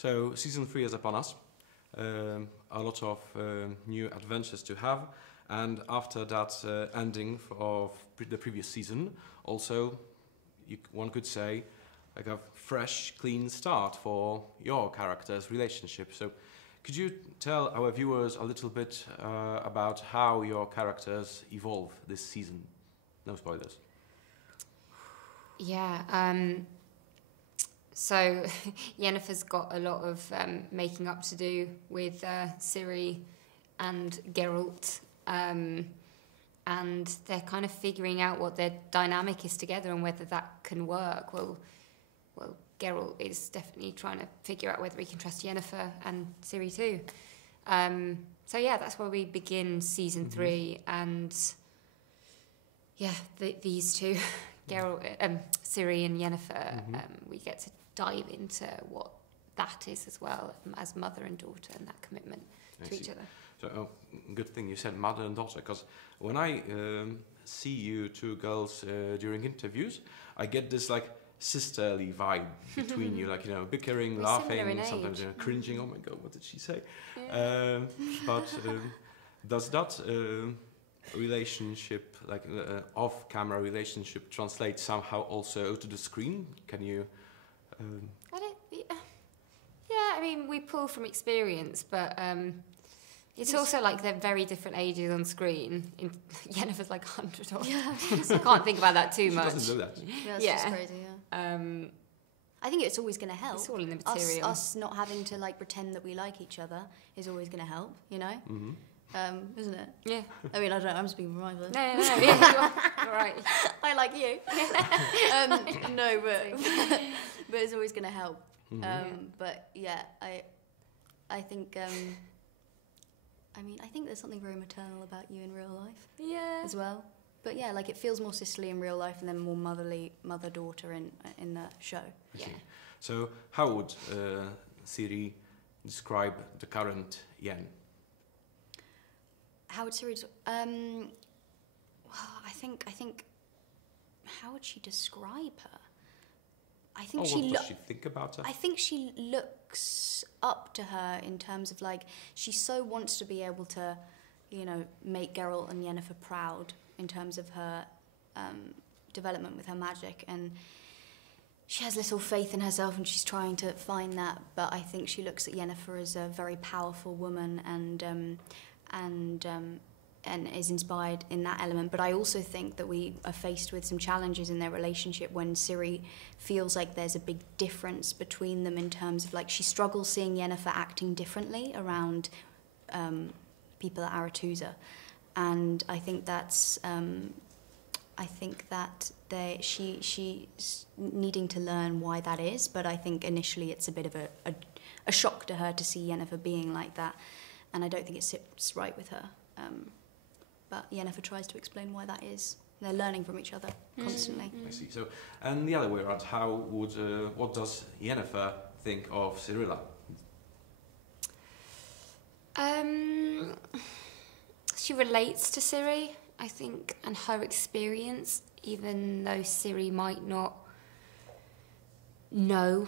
So season 3 is upon us. A lot of new adventures to have, and after that ending of the previous season, also one could say like a fresh, clean start for your characters' relationship. So could you tell our viewers a little bit about how your characters evolve this season? No spoilers. Yeah, so Yennefer's got a lot of making up to do with Ciri and Geralt, and they're kind of figuring out what their dynamic is together and whether that can work. Well, Geralt is definitely trying to figure out whether he can trust Yennefer and Ciri too. So yeah, that's where we begin season 3, and yeah, these two, Geralt, Ciri and Yennefer, we get to dive into what that is as well, as mother and daughter, and that commitment to each other. So good thing you said mother and daughter, because when I see you two girls during interviews, I get this like sisterly vibe between you, like, you know, bickering, We're laughing, sometimes cringing. Oh my god, what did she say? Yeah. But does that relationship, like off-camera relationship, translate somehow also to the screen? Can you? Yeah, I mean, we pull from experience, but it's also like they're very different ages on screen. Yennefer's like 100 odd. Yeah. So I can't think about that too much. She doesn't know that. Yeah, that's just crazy, yeah. I think it's always going to help. It's all in the material. Us not having to like pretend that we like each other is always going to help, you know? Isn't it? Yeah. I mean, I don't know, I'm speaking from my version. No, yeah, you're right. I like you. No, but it's always going to help. But yeah, I think, I mean, I think there's something very maternal about you in real life. Yeah. As well. But yeah, like it feels more sisterly in real life and then more motherly, mother-daughter in the show. Yeah. So how would Ciri describe the current Yen? How would Ciri? Well, I think. How would she describe her? I think what does she think about her? I think she looks up to her in terms of like she so wants to be able to, you know, make Geralt and Yennefer proud in terms of her development with her magic, and she has little faith in herself and she's trying to find that. But I think she looks at Yennefer as a very powerful woman and is inspired in that element. But I also think that we are faced with some challenges in their relationship when Ciri feels like there's a big difference between them in terms of like she struggles seeing Yennefer acting differently around people at Aretusa, and I think that's she's needing to learn why that is. But I think initially it's a bit of a shock to her to see Yennefer being like that, and I don't think it sits right with her. But Yennefer tries to explain why that is. They're learning from each other constantly. I see. So, and the other way around, what does Yennefer think of Cirilla? She relates to Ciri, I think, and her experience, even though Ciri might not know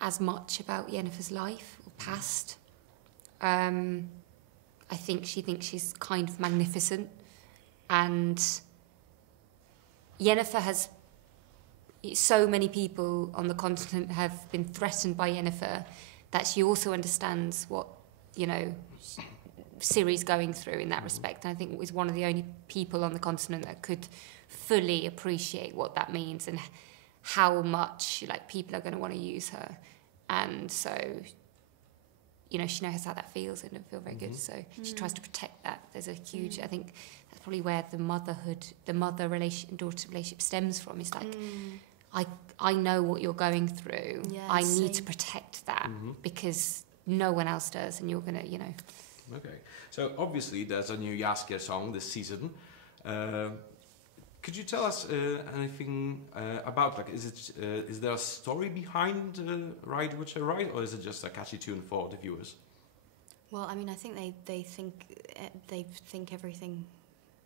as much about Yennefer's life or past. I think she thinks she's kind of magnificent, and Yennefer has so many people on the continent have been threatened by Yennefer that she also understands what, you know, Ciri's going through in that respect. And I think is one of the only people on the continent that could fully appreciate what that means and how much like people are going to want to use her. And so, you know, she knows how that feels and it'll feel very good. So she tries to protect that. There's a huge, I think that's probably where the mother-daughter relationship stems from. It's like, I know what you're going through. Yeah, I need to protect that because no one else does, and you're going to, you know. Okay. So obviously there's a new Jaskier song this season. Could you tell us anything about, like, is there a story behind Ride Witcher Ride, or is it just a catchy tune for the viewers? Well, I mean, I think they think everything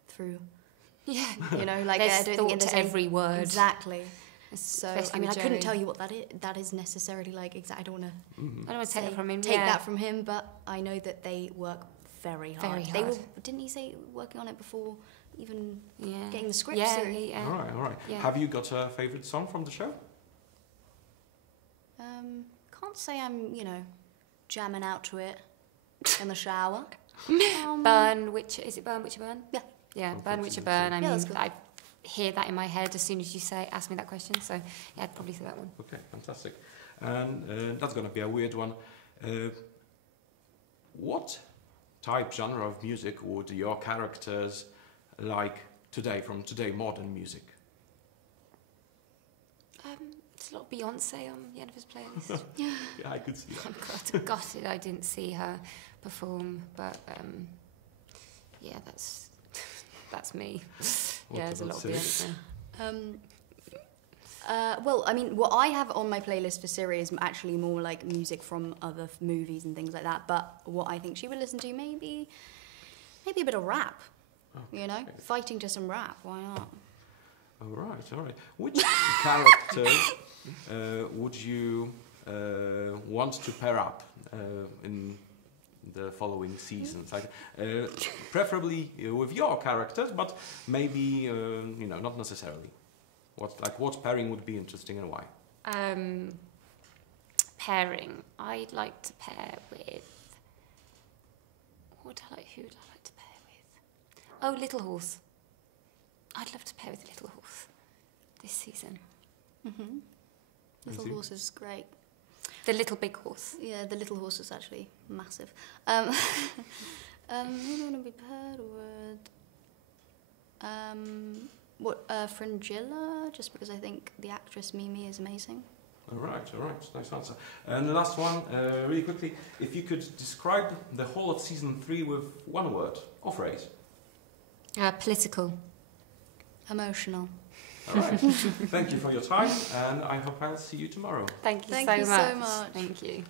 through. Yeah, you know, like there's thought to every word. Exactly. So, Especially I mean, I with couldn't Joey. tell you what that is necessarily like exactly. I don't want I don't want to take to that from him. take yeah. that from him, but I know that they work very hard. Very They hard. were, didn't he say, working on it before even Yeah. getting the script Yeah, through? yeah. All right. Yeah. Have you got a favorite song from the show? Can't say I'm, jamming out to it in the shower. Burn, Witcher, is it Burn, Witcher, Burn? Yeah. Yeah, Oh, Burn, from Witcher, season Burn. two. I Yeah, mean, that's good. I hear that in my head as soon as you ask me that question. So, yeah, I'd probably say that one. Okay, fantastic. And that's going to be a weird one. What type, genre of music would your characters like today, from today, modern music? There's a lot of Beyonce on Yennefer's playlist. Yeah, I could see that. I'm gutted I didn't see her perform, but yeah, that's me. What Yeah, there's a lot of about Beyonce. Well, I mean, what I have on my playlist for Siri is actually more like music from other movies and things like that. But what I think she would listen to, maybe a bit of rap. Okay. Fighting to some rap. Why not? All right. Which character would you want to pair up in the following seasons? Like, preferably with your characters, but maybe not necessarily. What pairing would be interesting and why? Pairing. I'd like to pair with. Who would I like to pair with? Oh, Little Horse. I'd love to pair with Little Horse this season. Little see. Horse is great. The Little Big Horse. Yeah, the Little Horse is actually massive. Who do you want to be paired with? Fringilla, just because I think the actress Mimi is amazing. All right. Nice answer. And the last one, really quickly, if you could describe the whole of season 3 with one word or phrase. Political. Emotional. All right. Thank you for your time, and I hope I'll see you tomorrow. Thank you Thank so you so much. much. Thank you.